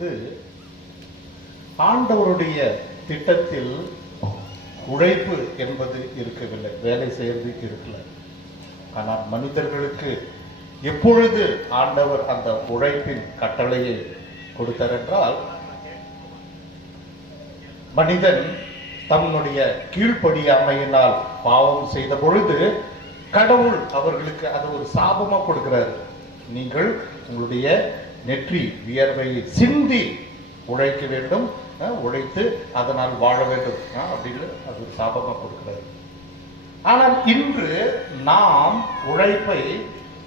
பொழுது ஆண்டவருடைய திட்டத்தில் உழைப்பு என்பது இருக்கவில்லை, வேலை செய்வது இருக்கல. ஆனால் மனிதர்களுக்கு எப்பொழுது ஆண்டவர் அந்த உழைப்பின் கட்டளையை கொடுத்தார் என்றால், மனிதன் தன்னுடைய கீழ்ப்படியாமையினால் பாவம் செய்த பொழுது கடவுள் அவர்களுக்கு அது ஒரு சாபமா கொடுக்கிறார். நீங்கள் உங்களுடைய நெற்றி வியர்வையை சிந்தி உழைக்க வேண்டும், உழைத்து அதனால் வாழ வேண்டும் அப்படின்னு அது ஒரு சாபமா கொடுக்கிறார். ஆனால் இன்று நாம் உழைப்பை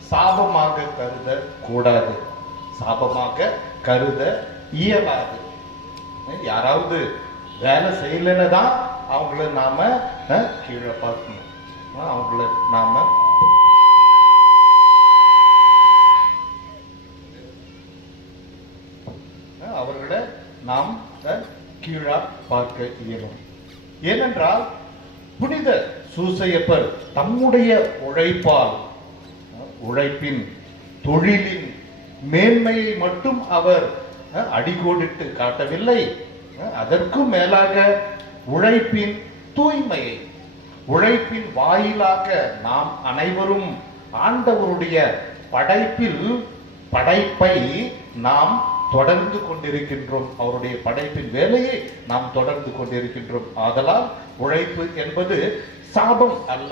சாபமாக கருத கூடாது, சாபமாக கருத இயலாது. யாராவது வேலை செய்யலன்னு தான் அவங்கள நாம கீழே பார்க்கணும், அவங்கள நாம அவர்களை நாம் கீழா பார்க்க இயலும். ஏனென்றால் புனித சூசையப்பர் தம்முடைய உழைப்பால், உழைப்பின் தொழிலின் மேன்மையை மட்டும் அவர் அடிகோடிட்டு காட்டவில்லை, அதற்கும் மேலாக உழைப்பின் தூய்மையை, உழைப்பின் வாயிலாக நாம் அனைவரும் ஆண்டவருடைய படைப்பை நாம் தொடர்ந்து கொண்டிருக்கின்றோம், அவருடைய படைப்பின் வேலையை நாம் தொடர்ந்து கொண்டிருக்கின்றோம். ஆதலால் உழைப்பு என்பது சாபம் அல்ல,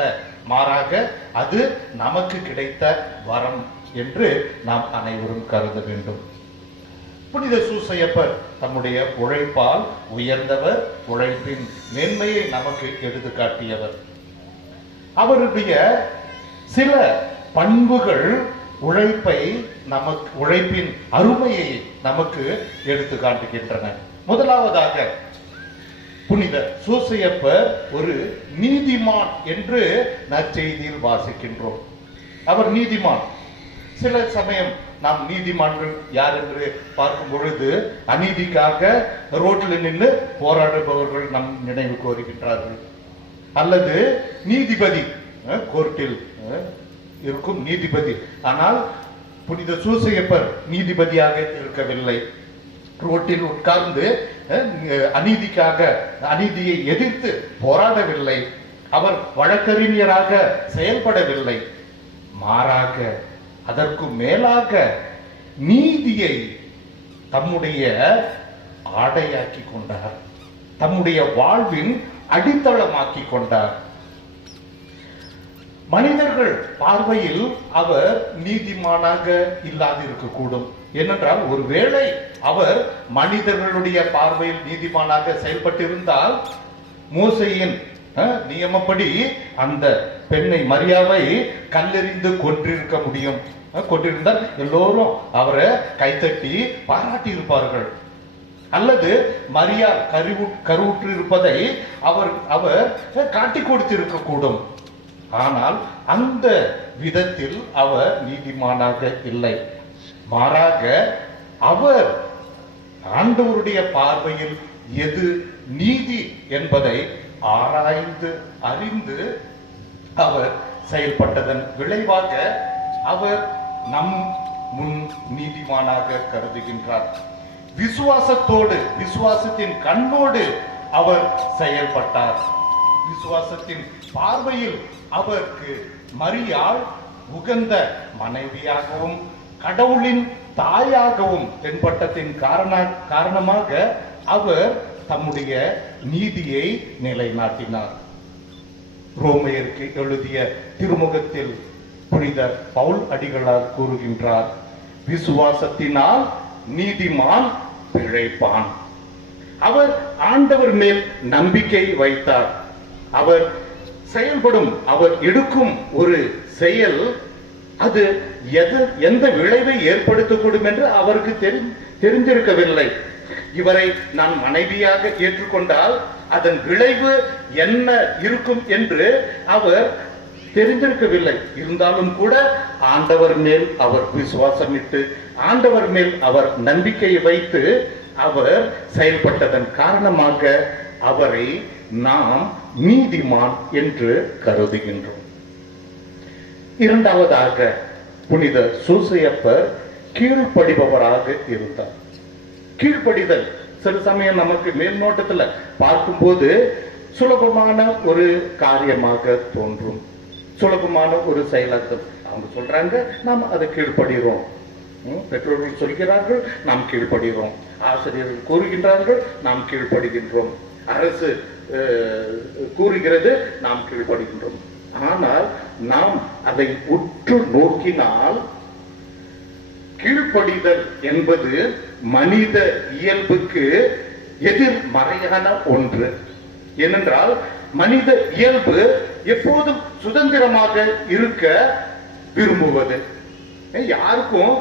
மாறாக அது நமக்கு கிடைத்த வரம் என்று நாம் அனைவரும் கருத வேண்டும். புனித சூசையப்பர் தம்முடைய உழைப்பால் உயர்ந்தவர், உழைப்பின் மேன்மையை நமக்கு எடுத்து காட்டியவர். அவருடைய சில பண்புகள் உழைப்பின் அருமையை நமக்கு எடுத்து காட்டுகின்றன. முதலாவதாக புனித சூசையப்பர் ஒரு நீதிமான் என்று நற்செய்தியில் வாசிக்கின்றோம். அவர் நீதிமான். சில சமயம் நாம் நீதிமான்கள் யார் என்று பார்க்கும் பொழுது அநீதிக்காக ரோட்டில் நின்று போராடுபவர்கள் நம் நினைவுக்கு வருகின்றார்கள். அல்லது நீதிபதி, கோர்ட்டில் இருக்கும் நீதிபதி. ஆனால் புனித சூசையப்பர் நீதிபதியாக இருக்கவில்லை, ரோட்டில் உட்கார்ந்து அநீதியை எதிர்த்து போராடவில்லை, அவர் வழக்கறிஞராக செயல்படவில்லை. மாறாக அதற்கு மேலாக நீதியை தம்முடைய ஆடையாக்கி கொண்டார், தம்முடைய வாழ்வின் அடித்தளமாக்கி கொண்டார். மனிதர்கள் பார்வையில் அவர் நீதிமானாக இல்லாதிருக்கக்கூடும். ஏனென்றால் ஒருவேளை அவர் மனிதர்களுடைய பார்வையில் நீதிமானாக செயல்பட்டிருந்தால் மோசேயின் நியமப்படி அந்த பெண்ணை மரியாவை கல்லெறிந்து கொன்றிருக்க முடியும். கொண்டிருந்தால் எல்லோரும் அவரை கைத்தட்டி பாராட்டி இருப்பார்கள். அல்லது மரியா கருவுற்று இருப்பதை அவர் காட்டி கொடுத்திருக்க கூடும். ஆனால் அந்த விதத்தில் அவர் நீதிமானாக இல்லை. மாறாக அவர் ஆண்டவருடைய பார்வையில் எது நீதி என்பதை ஆராய்ந்து அறிந்து அவர் செயல்பட்டதன் விளைவாக அவர் நம் முன் நீதிமானாக கருதுகின்றார். விசுவாசத்தோடு, விசுவாசத்தின் கண்ணோடு அவர் செயல்பட்டார். விசுவாசத்தின் பார்வையில் அவருக்கு மரியாள் உகந்த மனைவியாகவும் கடவுளின் தாயாகவும் தென்பட்டதின் காரணமாக அவர் தம்முடைய நீதியை நிலைநாட்டினார். ரோமையருக்கு எழுதிய திருமுகத்தில் புனித பவுல் அடிகளார் கூறுகின்றார், விசுவாசத்தினால் நீதிமான் பிழைப்பான். அவர் ஆண்டவர் மேல் நம்பிக்கை வைத்தார். அவர் செயல்படும், அவர் எடுக்கும் ஒரு செயல் அது எந்த விளைவை ஏற்படுத்தக்கூடும் என்று அவருக்கு தெரிந்திருக்கவில்லை. இவரை நான் மனைவியாக ஏற்றுக்கொண்டால் அதன் விளைவு என்ன இருக்கும் என்று அவர் தெரிந்திருக்கவில்லை. இருந்தாலும் கூட ஆண்டவர் மேல் அவர் விசுவாசமிட்டு, ஆண்டவர் மேல் அவர் நம்பிக்கையை வைத்து அவர் செயல்பட்டதன் காரணமாக அவரை நாம் நீதிமான் என்று கருதுகின்றோம். இரண்டாவதாக புனித சூசையப்பர் கீழ்ப்படிபவராக இருந்தார். கீழ்ப்படிதல் சில சமயம் நமக்கு மேல்நோட்டத்துல பார்க்கும்போது சுலபமான ஒரு காரியமாக தோன்றும், சுலபமான ஒரு செயலாக்கம். அவங்க சொல்றாங்க, நாம் அதை கீழ்ப்படுகிறோம். பெற்றோர்கள் சொல்கிறார்கள், நாம் கீழ்ப்படுகிறோம். ஆசிரியர்கள் கூறுகின்றார்கள், நாம் கீழ்ப்படுகின்றோம். அரசு கூறுகிறது, நாம் கீழ்ப்படுகின்றோம். ஆனால் நாம் அதை உற்று நோக்கினால் கீழ்ப்படிதல் என்பது மனித இயல்புக்கு எதிர்மறையான ஒன்று. ஏனென்றால் மனித இயல்பு எப்போதும் சுதந்திரமாக இருக்க விரும்புவது. யாருக்கும்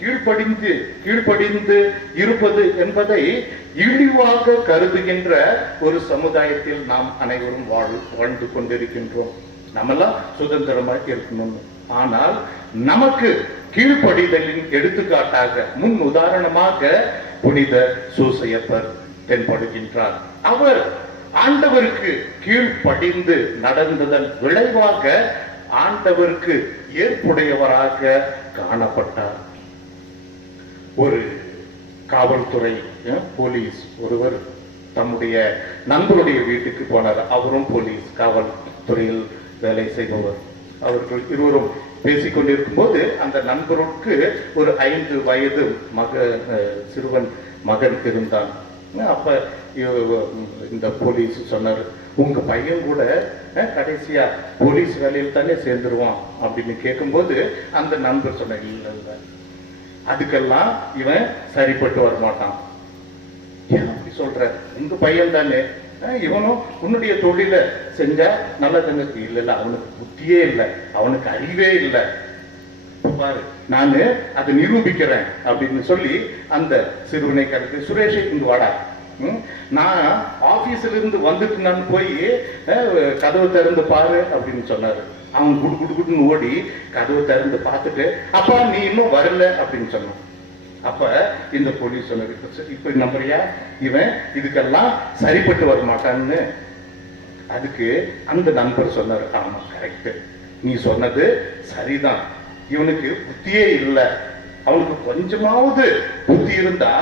கீழ்ப்படிந்து இருப்பது என்பதை இழிவாக கருதுகின்ற ஒரு சமுதாயத்தில் நாம் அனைவரும் வாழ்ந்து கொண்டிருக்கின்றோம். நம்மெல்லாம் சுதந்திரமாக இருக்கணும். ஆனால் நமக்கு கீழ்ப்படிதலின் எடுத்துக்காட்டாக முன் உதாரணமாக புனித சூசையப்பர் தென்படுகின்றார். அவர் ஆண்டவருக்கு கீழ்ப்படிந்து நடந்ததன் விளைவாக ஆண்டவருக்கு ஏற்புடையவராக காணப்பட்டார். ஒரு காவல்துறை போலீஸ் ஒருவர் தம்முடைய நண்பருடைய வீட்டுக்கு போனார். அவரும் போலீஸ் காவல்துறையில் வேலை செய்பவர். அவர்கள் இருவரும் பேசிக்கொண்டிருக்கும் போது அந்த நண்பருக்கு ஒரு 5 வயது சிறுவன் மகன் இருந்தான். அப்ப இந்த போலீஸ் சொன்னார், உங்க பையன் கூட கடைசியா போலீஸ் வேலையில் தானே சேர்ந்துருவான் அப்படின்னு கேட்கும்போது அந்த நண்பர் சொன்ன, இல்ல அதுக்கெல்லாம் இவன் சரிப்பட்டு வரமாட்டான். ஏன் அப்படி சொல்ற? உங்க பையன் தானே, இவனும் உன்னுடைய தொழில செஞ்சா நல்லதுன்னு. இல்ல அவனுக்கு புத்தியே இல்லை, அவனுக்கு அறிவே இல்லை. பாரு, நானு அதை நிரூபிக்கிறேன் அப்படின்னு சொல்லி அந்த சிறுவனை கருத்து, சுரேஷ் இங்க வாடா, நான் ஆபீஸ்ல இருந்து வந்துட்டு நான் போய் கதவு திறந்து பாரு அப்படின்னு சொன்னாரு. அவன் குடுன்னு ஓடி கதவு திறந்து பார்த்துட்டு, அப்பா நீ இன்னும் வரல அப்படின்னு சொன்னான். அப்ப இந்த போலீஸ் சொன்னது, இப்ப நம்புறியா, இவன் இதுக்கெல்லாம் சரிப்பட்டு வர மாட்டான்னு. அதுக்கு அந்த நண்பர் சொன்னார், ஆமா கரெக்ட், நீ சொன்னது சரிதான், இவனுக்கு புத்தியே இல்லை. அவனுக்கு கொஞ்சமாவது புத்தி இருந்தா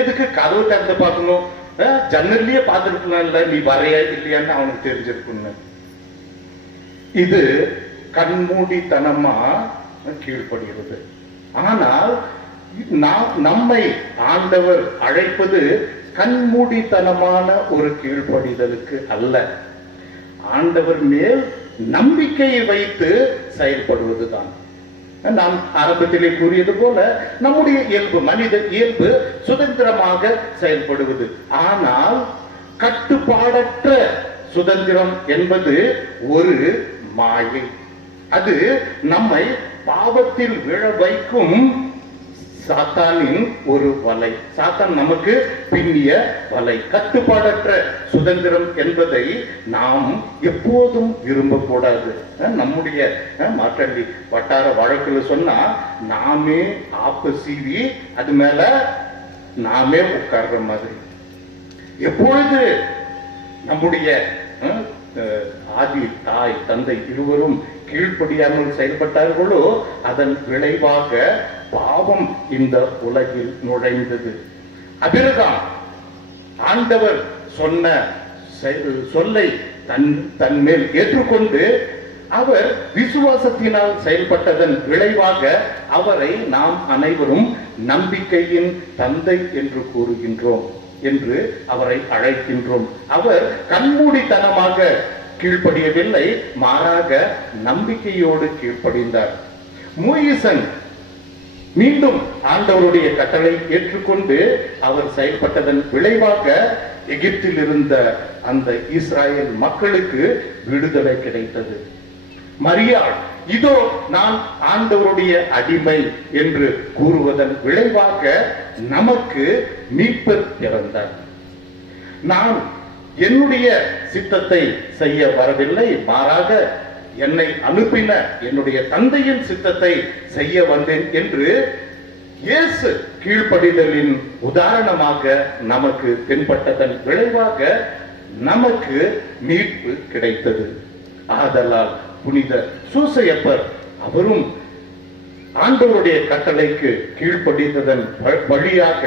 எதுக்கு கதவு திறந்து பார்க்கணும், ஜன்னல்லையே பார்த்துருக்கலாம், இல்ல நீ வரையா இல்லையான்னு அவனுக்கு தெரிஞ்சிருக்குன்னு. இது கண்மூடித்தனமா கீழ்ப்படுகிறது. ஆனால் நம்மை ஆண்டவர் அழைப்பது கண்மூடித்தனமான ஒரு கீழ்ப்படிதலுக்கு அல்ல, ஆண்டவர் மேல் நம்பிக்கையை வைத்து செயல்படுவதுதான். நான் ஆரம்பத்திலே கூறியது போல நம்முடைய இயல்பு, மனித இயல்பு சுதந்திரமாக செயல்படுவது. ஆனால் கட்டுப்பாடற்ற சுதந்திரம் என்பது ஒரு மாயை. அது நம்மை பாவத்தில் விழ வைக்கும் சாத்தானின் ஒரு வலை, சாத்தான் நமக்கு பின்னிய வலை. கட்டுப்பாடற்ற சுதந்திரம் என்பதை நாம் எப்போதும் விரும்பக்கூடாது. நம்முடைய மாற்றண்டி வட்டார வழக்குல சொன்னா, நாமே ஆப்பு சீவி அது மேல நாமே உட்கார்ற மாதிரி. எப்பொழுது நம்முடைய ஆதி தாய் தந்தை இருவரும் கீழ்ப்படியாமல் செயல்பட்டார்களோ அதன் விளைவாக பாவம் இந்த உலகில் நுழைந்தது. அபிரகாம் ஆண்டவர் சொன்ன சொல்லை தன்மேல் ஏற்றுக்கொண்டு அவர் விசுவாசத்தினால் செயல்பட்டதன் விளைவாக அவரை நாம் அனைவரும் நம்பிக்கையின் தந்தை என்று கூறுகின்றோம், என்று அவரை அழைக்கின்றோம். அவர் கண்மூடித்தனமாக கீழ்ப்படியவில்லை, மாறாக நம்பிக்கையோடு கீழ்ப்படிந்தார். மோயிசன் மீண்டும் ஆண்டவருடைய கட்டளை ஏற்றுக்கொண்டு அவர் செயல்பட்டதன் விளைவாக எகிப்தில் இருந்த அந்த இஸ்ராயல் மக்களுக்கு விடுதலை கிடைத்தது. மரியாள் இதோ நான் ஆண்டவருடைய அடிமை என்று கூறுவதன் விளைவாக நமக்கு மீட்பர் பிறந்தார். நான் என்னுடைய சித்தத்தை செய்ய வரவில்லை, மாறாக என்னை அனுப்பின என்னுடைய தந்தையின் சித்தத்தை செய்ய வந்தேன் என்று இயேசு கீழ்ப்படிதலின் உதாரணமாக நமக்கு தென்பட்டதன் விளைவாக நமக்கு மீட்பு கிடைத்தது. ஆதலால் புனித சூசையப்பர் அவரும் ஆண்டவருடைய கட்டளைக்கு கீழ்ப்படிந்ததன் வழியாக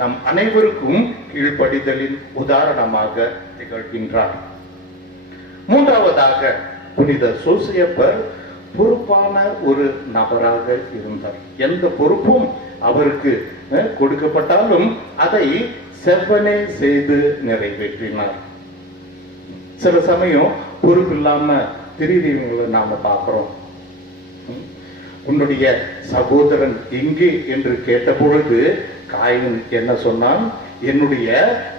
நம் அனைவருக்கும் கீழ்ப்படிதலின் உதாரணமாக திகழ்கின்றார். மூன்றாவதாக புனித சூசையப்பர் பொறுப்பான ஒரு நபராக இருந்தார். எந்த பொறுப்பும் அவருக்கு கொடுக்கப்பட்டாலும் அதை செவ்வனே செய்து நிறைவேற்றினார். சில சமயம் பொறுப்பு இல்லாம திடீர்னு நாம பார்க்கிறோம். உன்னுடைய சகோதரன் எங்கே என்று கேட்ட பொழுது காயின் என்ன சொன்னான்? என்னுடைய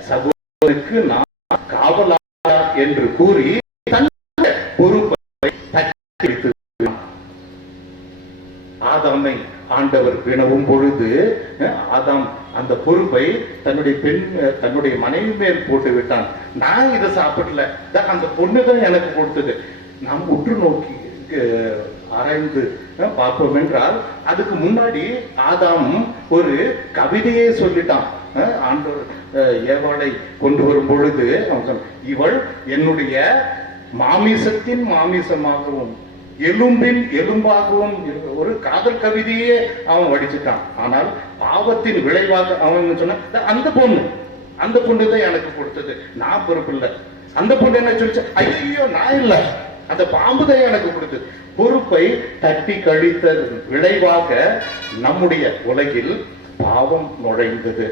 சகோதரனுக்கு நான் காவலாளர் என்று கூறி தன்னுடைய பொறுப்பை ஆதாமை ஆண்டவர் வினவும் பொழுது ஆதாம் அந்த பொறுப்பை தன்னுடைய மனைவி மேல் போட்டு விட்டான். நான் இதை சாப்பிடல, அந்த பொண்ணுதான் எனக்கு கொடுத்தது. நாம் உற்று நோக்கி ஆராய்ந்து பார்ப்போம் என்றால் அதுக்கு முன்னாடி ஆதாம் ஒரு கவிதையே சொல்லிட்டான். ஆண்டவர் ஏவாளை கொண்டு வரும் பொழுது இவள் என்னுடைய மாமிசத்தின் மாமிசமாகவும் எலும்பின் எலும்பாகவும் ஒரு காதல் கவிதையே அவன் வடிச்சுட்டான். ஆனால் பாவத்தின் விளைவாக அவன் சொன்ன அந்த பொண்ணு தான் எனக்கு கொடுத்தது, நான் பொறுப்பு இல்லை. அந்த பொண்ணு என்ன சொல்லிச்சு? ஐயோ நான் இல்ல, அந்த பாம்பு தான் எனக்கு கொடுத்தது. பொறுப்பை தட்டி கழித்த விளைவாக நம்முடைய உலகில் பாவம் நுழைந்தது.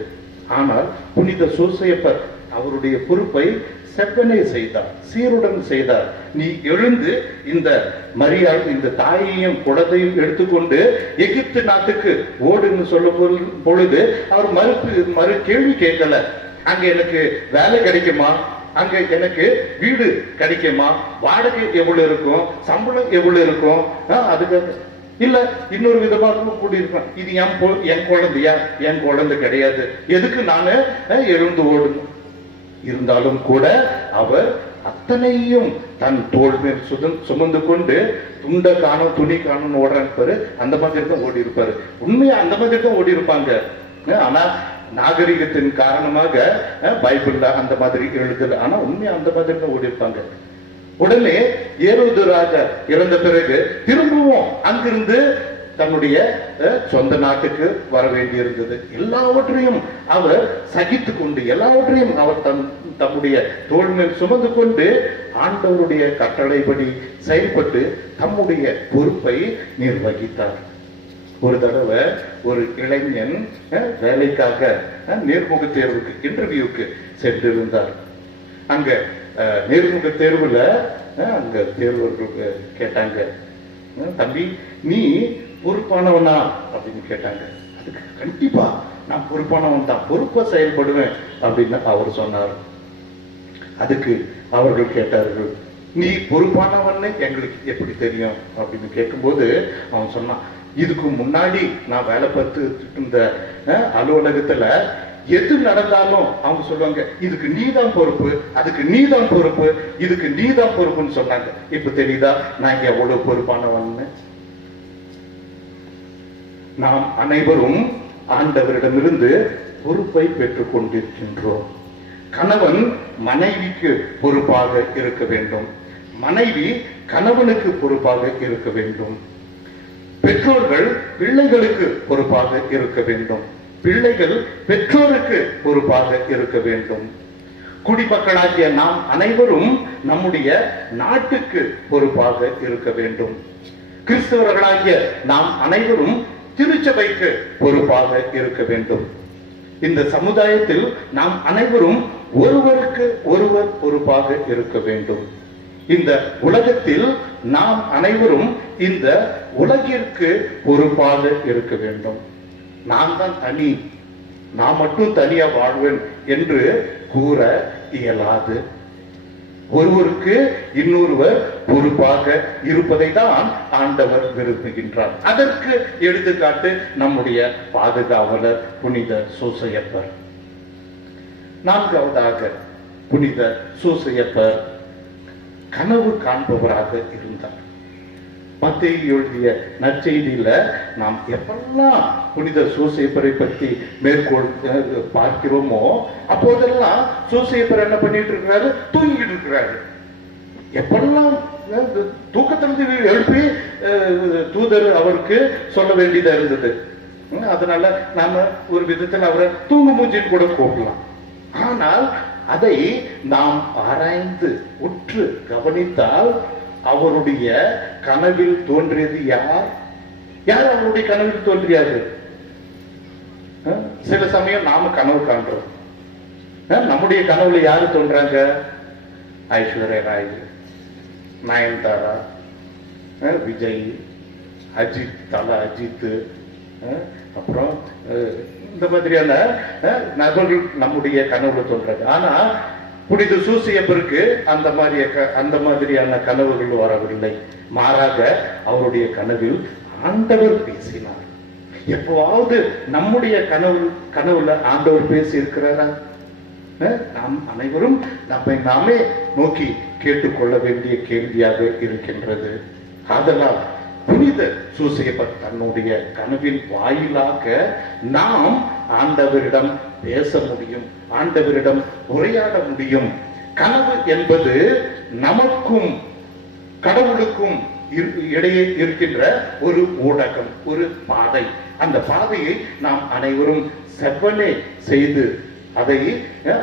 ஆனால் புனித சூசையப்பர் அவருடைய பொறுப்பை செவ்வனே செய்தார், சீருடன் செய்தார். நீ எழுந்து இந்த மரியாள் இந்த தாயையும் குழந்தையும் எடுத்துக்கொண்டு எகிப்து நாட்டுக்கு ஓடுன்னு சொல்லும் பொழுது அவர் மறு கேள்வி கேட்கல. அங்க எனக்கு வேலை கிடைக்குமா, அங்க எனக்கு வீடு கிடைக்குமா, வாடகை எவ்வளவு இருக்கும், சம்பளம் எவ்வளவு இருக்கும், அதுக்கு இல்ல இன்னொரு விதமாக கூடியிருப்பேன். இது என் குழந்தையா? என் குழந்தை கிடையாது, எதுக்கு நானு எழுந்து ஓடணும்? இருந்தாலும் கூட அவர் அத்தனையும் தன் தோள் மேல் சுமந்து கொண்டு துண்ட காணும் துணி காணும் ஓடுறாரு. அந்த மாதிரி தான் ஓடி இருப்பாரு. உண்மையா அந்த மாதிரி தான் ஓடி இருப்பாங்க. ஆனா நாகரிகத்தின் காரணமாக பைபிள்ல அந்த மாதிரி எழுதல. ஆனா உண்மையா அந்த மாதிரி தான் ஓடி இருப்பாங்க. உடனே ஏரோது ராஜா இறந்த பிறகு திரும்பவும் அங்கிருந்து தன்னுடைய சொந்த நாட்டுக்கு வர வேண்டியிருந்தது. எல்லாவற்றையும் அவர் சகித்து கொண்டு, எல்லாவற்றையும் அவர் தம்முடைய தோள் மேல் சுமந்து கொண்டு ஆண்டவருடைய கட்டளைப்படி செயல்பட்டு தம்முடைய பொறுப்பை நிர்வகித்தார். ஒரு தடவை ஒரு இளைஞன் வேலைக்காக நேர்முக தேர்வுக்கு இன்டர்வியூக்கு சென்றிருந்தார். அங்க நேர்முக தேர்வுல அங்க தேர்வர்களுக்கு கேட்டாங்க, தம்பி நீ பொறுப்பானவனா அப்படின்னு கேட்டாங்க. அதுக்கு கண்டிப்பா நான் பொறுப்பானவன் தான், பொறுப்பா செயல்படுவேன் அப்படின்னு அவர் சொன்னார். அதுக்கு அவர்கள் கேட்டார்கள், நீ பொறுப்பானவன்னு எங்களுக்கு எப்படி தெரியும் அப்படின்னு கேட்கும்போது அவன் சொன்னான், இதுக்கு முன்னாடி நான் வேலை பார்த்து இருந்த அலுவலகத்துல எது நடந்தாலும் அவங்க சொல்லுவாங்க, இதுக்கு நீதான் பொறுப்பு, அதுக்கு நீதான் பொறுப்பு, இதுக்கு நீதான் பொறுப்புன்னு சொன்னாங்க. இப்ப தெரியுதா நான் எவ்வளவு பொறுப்பானவன்னு? நாம் அனைவரும் ஆண்டவரிடமிருந்து பொறுப்பை பெற்றுக் கொண்டிருக்கின்றோம். கணவன் மனைவிக்கு பொறுப்பாக இருக்க வேண்டும், மனைவி கணவனுக்கு பொறுப்பாக இருக்க வேண்டும், பெற்றோர்கள் பிள்ளைகளுக்கு பொறுப்பாக இருக்க வேண்டும், பிள்ளைகள் பெற்றோருக்கு பொறுப்பாக இருக்க வேண்டும். குடிமக்களாகிய நாம் அனைவரும் நம்முடைய நாட்டுக்கு பொறுப்பாக இருக்க வேண்டும். கிறிஸ்தவர்களாகிய நாம் அனைவரும் திருச்சபைக்கு பொறுப்பாக இருக்க வேண்டும். இந்த சமுதாயத்தில் நாம் அனைவரும் ஒருவருக்கு ஒருவர் பொறுப்பாக இருக்க வேண்டும். இந்த உலகத்தில் நாம் அனைவரும் இந்த உலகிற்கு பொறுப்பாக இருக்க வேண்டும். நான் தான் தனி, நான் மட்டும் தனியா வாழ்வேன் என்று கூற இயலாது. ஒருவருக்கு இன்னொருவர் பொறுப்பாக இருப்பதை தான் ஆண்டவர் விரும்புகின்றார். அதற்கு எடுத்துக்காட்டு நம்முடைய பாதுகாவலர் புனித சூசையப்பர். நான்காவதாக புனித சூசையப்பர் கனவு காண்பவராக இருந்தார். மத்தேயு எழுதிய நற்செய்தியில நாம் எப்பெல்லாம் புனித சூசையப்பரை பற்றி மேற்கோள் பார்க்கிறோமோ அப்போதெல்லாம் சூசையப்பர் என்ன பண்ணிட்டு இருக்கிறாரு? தூங்கிட்டு இருக்கிறாரு. எப்பெல்லாம் தூக்கத்திலிருந்து எழுப்பி தூதர் அவருக்கு சொல்ல வேண்டியதா இருந்தது. அதனால நாம ஒரு விதத்தில் அவரை தூங்கு மூஞ்சின்னு கூட கூப்பிடலாம். ஆனால் அதை நாம் ஆராய்ந்து உற்று கவனித்தால் அவருடைய கனவில் தோன்றியது யார்? யார் அவருடைய கனவில் தோன்றியாரு? சில சமயம் நாம கனவு காண்றோம். நம்முடைய கனவுல யாரு தோன்றாங்க? ஐஸ்வர்யா ராய், நயன்தாரா, விஜய், அஜித், அஜித், அப்புறம் இந்த மாதிரியான நபர்கள் நம்முடைய கனவுல தோன்றாங்க. ஆனா புனித சூசையப்பருக்கு அந்த மாதிரியான கனவுகள் வரவில்லை. மாறாக அவருடைய கனவில் ஆண்டவர் பேசினார். எப்பவாவது நம்முடைய கனவுல ஆண்டவர் பேசி இருக்கிறாரா? நாம் அனைவரும் நம்மை நாமே நோக்கி கேட்டுக்கொள்ள வேண்டிய கேள்வியாக இருக்கின்றது. ஆதலால் புனித சூசையப்பர் தன்னுடைய கனவின் வாயிலாக நாம் ஆண்டவரிடம் பேச முடியும், ஆண்டவரிடம் உரையாட முடியும். கனவு என்பது நமக்கும் கடவுளுக்கும் இடையே இருக்கின்ற ஒரு ஊடகம், ஒரு பாதை. அந்த பாதையை நாம் அனைவரும் செவ்வனே செய்து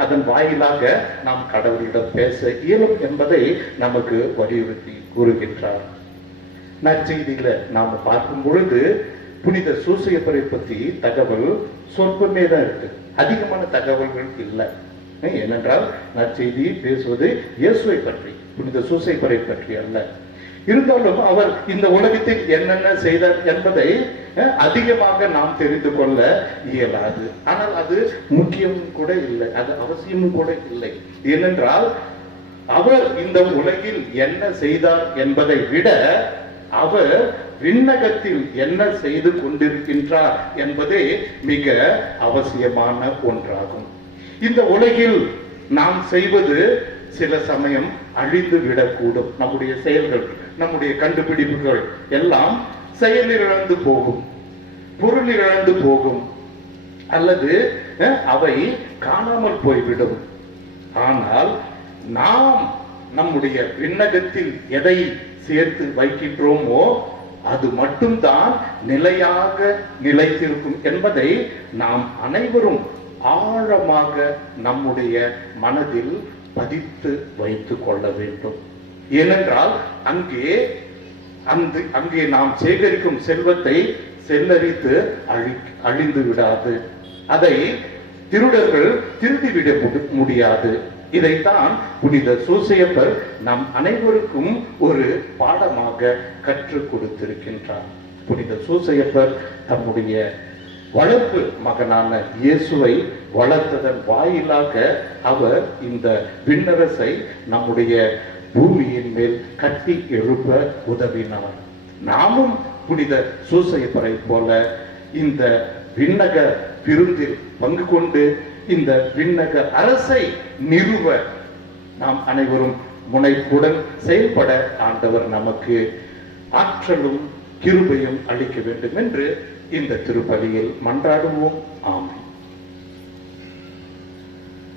அதன் வாயிலாக நாம் கடவுளிடம் பேச இயலும் என்பதை நமக்கு வலியுறுத்தி கூறுகின்றார். நற்செய்தியில நாம பார்க்கும் பொழுது புனித சூசையப்பரை பற்றி தகவல் சொற்பமே தான் இருக்கு, அதிகமான தகவல்கள் இல்லை. ஏனென்றால் நற்செய்தி பேசுவது இயேசுவை பற்றி, புனித சூசையப்பரை பற்றி அல்ல. இருந்தாலும் அவர் இந்த உலகத்தில் என்னென்ன செய்தார் என்பதை அதிகமாக நாம் தெரிந்து கொள்ள இயலாது. ஆனால் அது முக்கியம் கூட இல்லை, அது அவசியமும் கூட இல்லை. ஏனென்றால் அவர் இந்த உலகில் என்ன செய்தார் என்பதை விட அவர் விண்ணகத்தில் என்ன செய்து கொண்டிருக்கின்றார் என்பதே மிக அவசியமான ஒன்றாகும். இந்த உலகில் நாம் செய்வது சில சமயம் அழிந்து விடக்கூடும். நம்முடைய செயல்கள், நம்முடைய கண்டுபிடிப்புகள் எல்லாம் செயலிழந்து போகும், பொருளிழந்து போகும், அல்லது அவை காணாமல் போய்விடும். ஆனால் நாம் நம்முடைய விண்ணகத்தில் எதை சேர்த்து வைக்கின்றோமோ அது மட்டும்தான் நிலையாக நிலைத்திருக்கும் என்பதை நாம் அனைவரும் ஆழமாக நம்முடைய மனதில் பதித்து வைத்துக் கொள்ள வேண்டும். ஏனென்றால் அங்கே நாம் சேகரிக்கும் செல்வத்தை செல்லரித்து அழிந்து விடாது, அதை திருடர்கள் திருடிவிட முடியாது. இதைத்தான் புனித சூசையப்பர் நம் அனைவருக்கும் ஒரு பாடமாக கற்றுக் கொடுத்திருக்கின்றார். புனித சூசையப்பர் தம்முடைய வளர்ப்பு மகனான இயேசுவை வளர்த்ததன் வாயிலாக அவர் இந்த விண்ணரசை நம்முடைய பூமியின் மேல் கட்டி எழுப்ப உதவினார். நாமும் புனித சூசையப்பரை போல இந்த விண்ணக விருந்தில் பங்கு கொண்டு இந்த விண்ணக அரசை நிறுவ நாம் அனைவரும் முனைப்புடன் செயல்பட ஆண்டவர் நமக்கு ஆற்றலும் கிருபையும் அளிக்க வேண்டும் என்று இந்த திருப்பலியில் மன்றாடுவோம். ஆமென்.